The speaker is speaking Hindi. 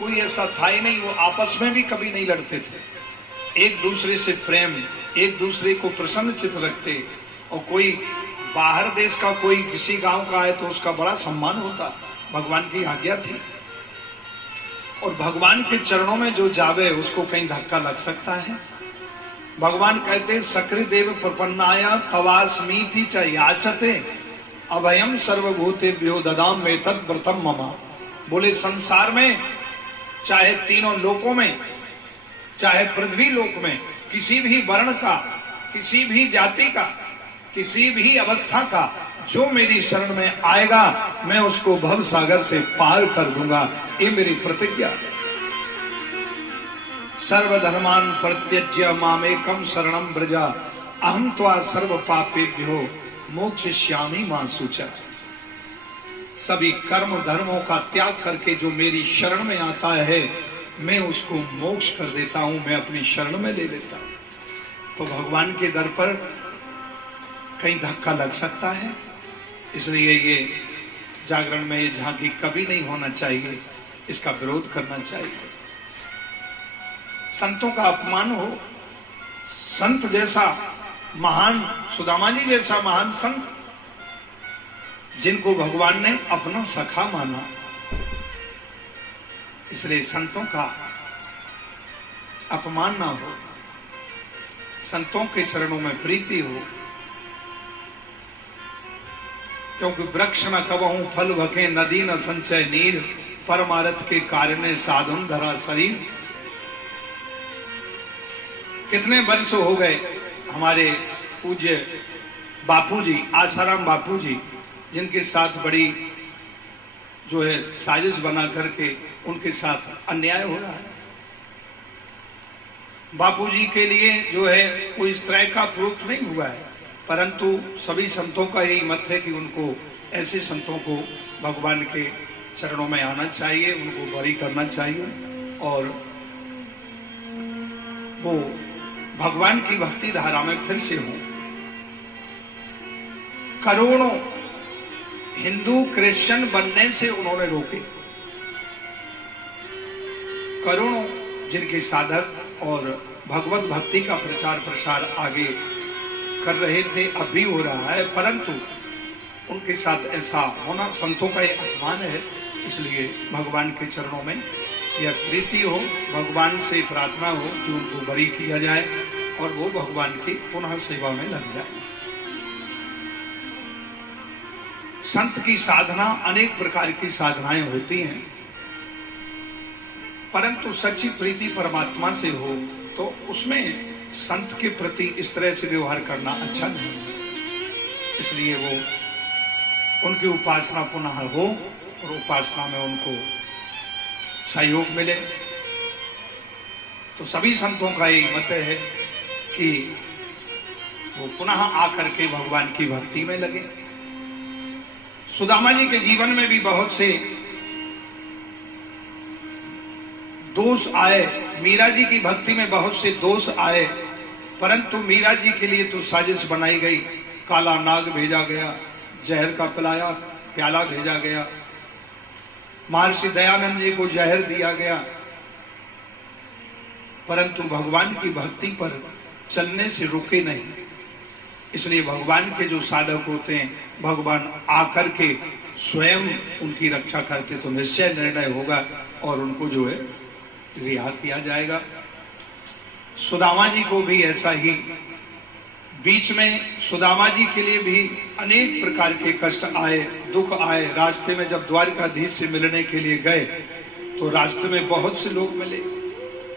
कोई ऐसा था ही नहीं, वो आपस में भी कभी नहीं लड़ते थे, एक दूसरे से प्रेम, एक दूसरे को प्रसन्न चित्त रखते। और कोई बाहर देश का कोई किसी गांव का है तो उसका बड़ा सम्मान होता, भगवान की आज्ञा थी। और भगवान के चरणों में जो जावे उसको कहीं धक्का लग सकता है? भगवान कहते सकृदेव प्रपन्नाया तवास्मीति च याचते अभयम सर्वभूतेभ्यो ददाम में तद व्रतम ममा। बोले संसार में, चाहे तीनों लोकों में, चाहे पृथ्वी लोक में, किसी भी वर्ण का, किसी भी जाति का, किसी भी अवस्था का जो मेरी शरण में आएगा मैं उसको भव सागर से पार कर दूंगा, ये मेरी प्रतिज्ञा। सर्वधर्मान परित्यज्य मामेकम शरणम व्रजा अहम त्वा सर्व पापेभ्यो मोक्षयिष्यामि मा शुचा। सभी कर्म धर्मों का त्याग करके जो मेरी शरण में आता है मैं उसको मोक्ष कर देता हूं, मैं अपनी शरण में ले लेता हूं। तो भगवान के दर पर कहीं धक्का लग सकता है, इसलिए ये जागरण में ये झांकी कभी नहीं होना चाहिए, इसका विरोध करना चाहिए। संतों का अपमान हो, संत जैसा महान, सुदामा जी जैसा महान संत जिनको भगवान ने अपना सखा माना, इसलिए संतों का अपमान ना हो, संतों के चरणों में प्रीति हो। क्योंकि वृक्ष न कबहू फल भके, नदी न संचय नीर, परमारथ के कारण साधन धरा शरीर। कितने वर्ष हो गए हमारे पूज्य बापूजी, आसाराम बापूजी, जिनके साथ बड़ी जो है साजिश बना करके उनके साथ अन्याय हो रहा है। बापूजी के लिए जो है कोई इस तरह का प्रूफ नहीं हुआ है, परंतु सभी संतों का यही मत है कि उनको, ऐसे संतों को भगवान के चरणों में आना चाहिए, उनको बरी करना चाहिए और वो भगवान की भक्ति धारा में फिर से हो। करोड़ों हिंदू क्रिश्चियन बनने से उन्होंने रोके, करोड़ों जिनके साधक और भगवत भक्ति का प्रचार प्रसार आगे कर रहे थे, अब भी हो रहा है, परंतु उनके साथ ऐसा होना संतों का एक अपमान है। इसलिए भगवान के चरणों में यह प्रीति हो, भगवान से प्रार्थना हो कि उनको बरी किया जाए और वो भगवान की पुनः सेवा में लग जाए। संत की साधना, अनेक प्रकार की साधनाएं होती हैं, परंतु सच्ची प्रीति परमात्मा से हो तो उसमें संत के प्रति इस तरह से व्यवहार करना अच्छा नहीं। इसलिए वो उनकी उपासना पुनः हो और उपासना में उनको सहयोग मिले। तो सभी संतों का यही मत है कि वो पुनः आकर के भगवान की भक्ति में लगे। सुदामा जी के जीवन में भी बहुत से दोष आए, मीरा जी की भक्ति में बहुत से दोष आए, परंतु मीरा जी के लिए तो साजिश बनाई गई, काला नाग भेजा गया, जहर का प्याला भेजा गया, महर्षि दयानंद जी को जहर दिया गया, परंतु भगवान की भक्ति पर चलने से रुके नहीं। इसलिए भगवान के जो साधक होते हैं, भगवान आकर के स्वयं उनकी रक्षा करते तो निश्चय निर्णय होगा और उनको जो है रिहा किया जाएगा। सुदामा जी को भी ऐसा ही, बीच में सुदामा जी के लिए भी अनेक प्रकार के कष्ट आए, दुख आए। रास्ते में जब द्वारकाधीश से मिलने के लिए गए तो रास्ते में बहुत से लोग मिले,